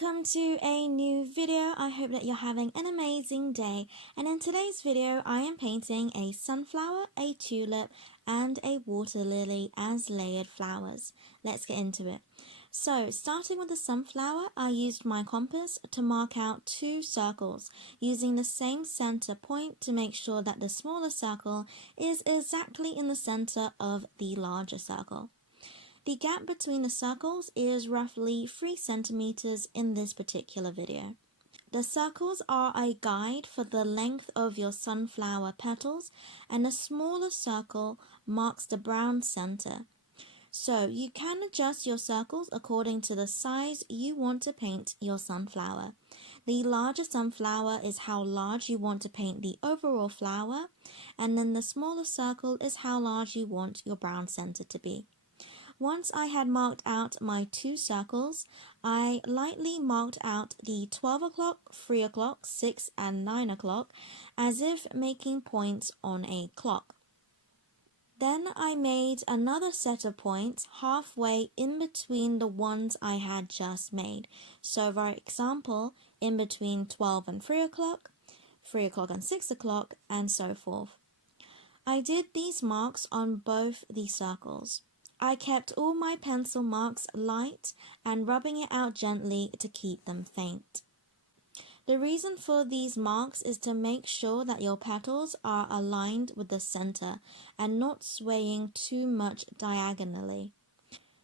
welcome to a new video. I hope that you're having an amazing day, and in today's video I am painting a sunflower, a tulip and a water lily as layered flowers. Let's get into it. So starting with the sunflower, I used my compass to mark out two circles using the same center point to make sure that the smaller circle is exactly in the center of the larger circle. The gap between the circles is roughly 3 centimeters in this particular video. The circles are a guide for the length of your sunflower petals, and the smaller circle marks the brown center. So you can adjust your circles according to the size you want to paint your sunflower. The larger sunflower is how large you want to paint the overall flower, and then the smaller circle is how large you want your brown center to be. Once I had marked out my two circles, I lightly marked out the 12 o'clock, 3 o'clock, 6 and 9 o'clock as if making points on a clock. Then I made another set of points halfway in between the ones I had just made. So for example, in between 12 and 3 o'clock, 3 o'clock and 6 o'clock, and so forth. I did these marks on both the circles. I kept all my pencil marks light and rubbing it out gently to keep them faint. The reason for these marks is to make sure that your petals are aligned with the center and not swaying too much diagonally.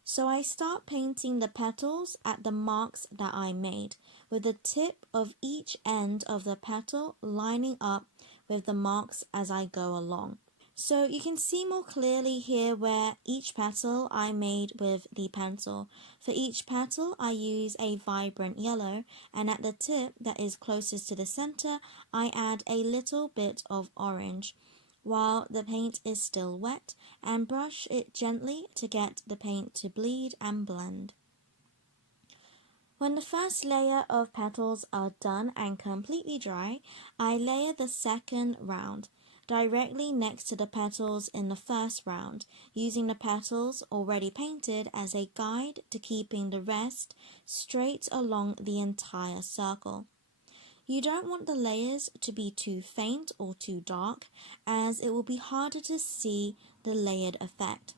So I start painting the petals at the marks that I made, with the tip of each end of the petal lining up with the marks as I go along. So you can see more clearly here where each petal I made with the pencil. For each petal I use a vibrant yellow, and at the tip that is closest to the center I add a little bit of orange while the paint is still wet, and brush it gently to get the paint to bleed and blend. When the first layer of petals are done and completely dry, I layer the second round directly next to the petals in the first round, using the petals already painted as a guide to keeping the rest straight along the entire circle. You don't want the layers to be too faint or too dark, as it will be harder to see the layered effect.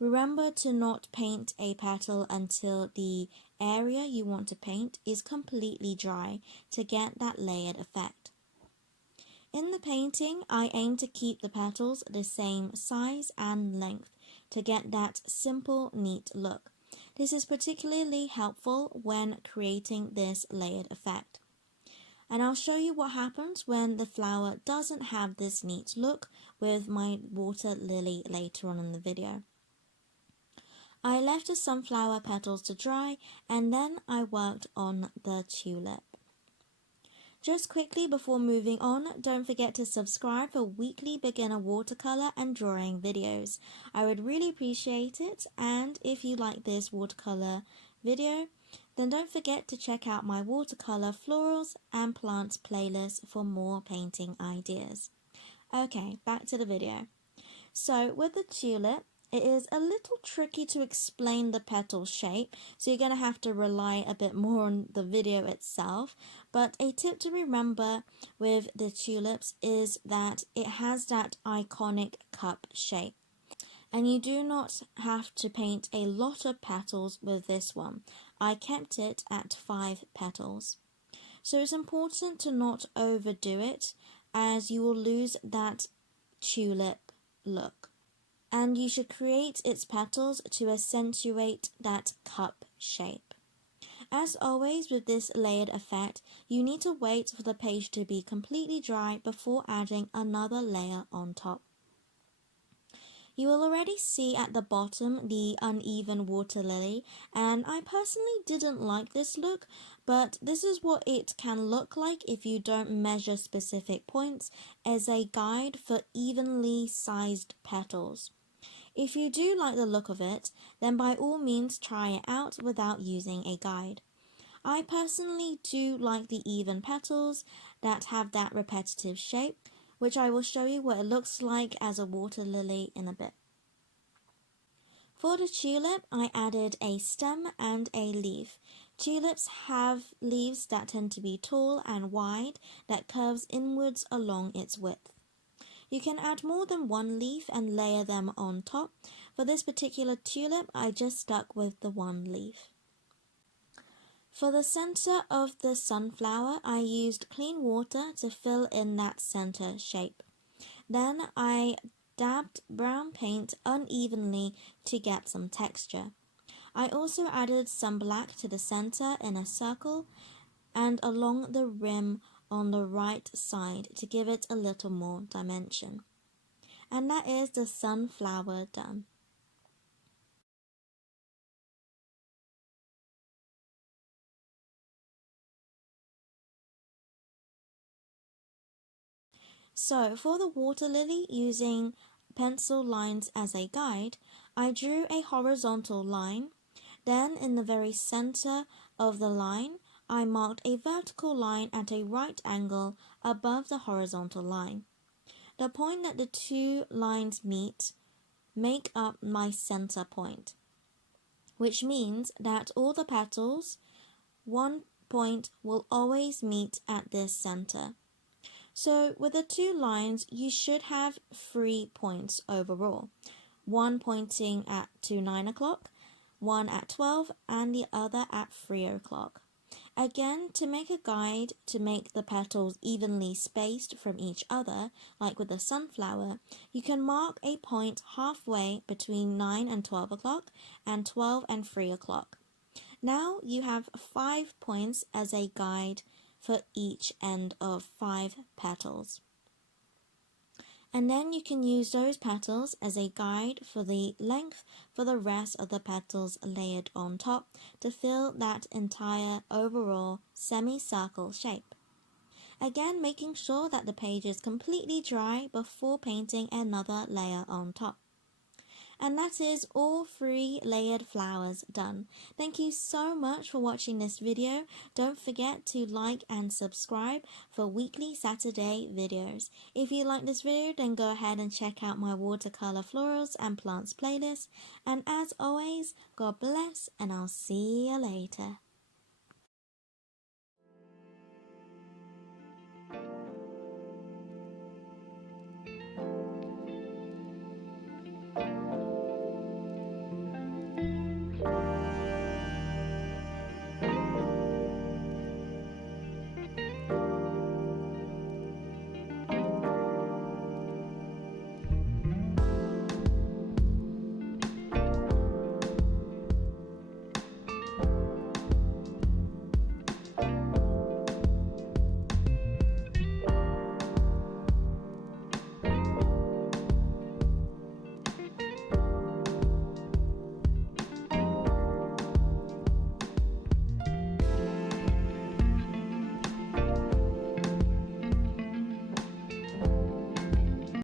Remember to not paint a petal until the area you want to paint is completely dry to get that layered effect. In the painting, I aim to keep the petals the same size and length to get that simple, neat look. This is particularly helpful when creating this layered effect. And I'll show you what happens when the flower doesn't have this neat look with my water lily later on in the video. I left the sunflower petals to dry, and then I worked on the tulip. Just quickly before moving on, don't forget to subscribe for weekly beginner watercolor and drawing videos. I would really appreciate it, and if you like this watercolor video, then don't forget to check out my watercolor florals and plants playlist for more painting ideas. Okay, back to the video. So with the tulip, it is a little tricky to explain the petal shape, so you're going to have to rely a bit more on the video itself. But a tip to remember with the tulips is that it has that iconic cup shape. And you do not have to paint a lot of petals with this one. I kept it at 5 petals. So it's important to not overdo it, as you will lose that tulip look. And you should create its petals to accentuate that cup shape. As always with this layered effect, you need to wait for the page to be completely dry before adding another layer on top. You will already see at the bottom the uneven water lily, and I personally didn't like this look, but this is what it can look like if you don't measure specific points as a guide for evenly sized petals. If you do like the look of it, then by all means try it out without using a guide. I personally do like the even petals that have that repetitive shape, which I will show you what it looks like as a water lily in a bit. For the tulip, I added a stem and a leaf. Tulips have leaves that tend to be tall and wide that curves inwards along its width. You can add more than one leaf and layer them on top. For this particular tulip, I just stuck with the one leaf. For the center of the sunflower, I used clean water to fill in that center shape. Then I dabbed brown paint unevenly to get some texture. I also added some black to the center in a circle and along the rim on the right side to give it a little more dimension. And that is the sunflower done. So for the water lily, using pencil lines as a guide, I drew a horizontal line. Then in the very center of the line, I marked a vertical line at a right angle above the horizontal line. The point that the two lines meet make up my center point, which means that all the petals, one point will always meet at this center. So with the two lines, you should have 3 points overall. One pointing to 9 o'clock, one at 12, and the other at 3 o'clock. Again, to make a guide to make the petals evenly spaced from each other, like with the sunflower, you can mark a point halfway between 9 and 12 o'clock and 12 and 3 o'clock. Now you have 5 points as a guide for each end of 5 petals. And then you can use those petals as a guide for the length for the rest of the petals layered on top to fill that entire overall semicircle shape. Again, making sure that the page is completely dry before painting another layer on top. And that is all 3 layered flowers done. Thank you so much for watching this video. Don't forget to like and subscribe for weekly Saturday videos. If you like this video, then go ahead and check out my watercolor florals and plants playlist. And as always, God bless, and I'll see you later.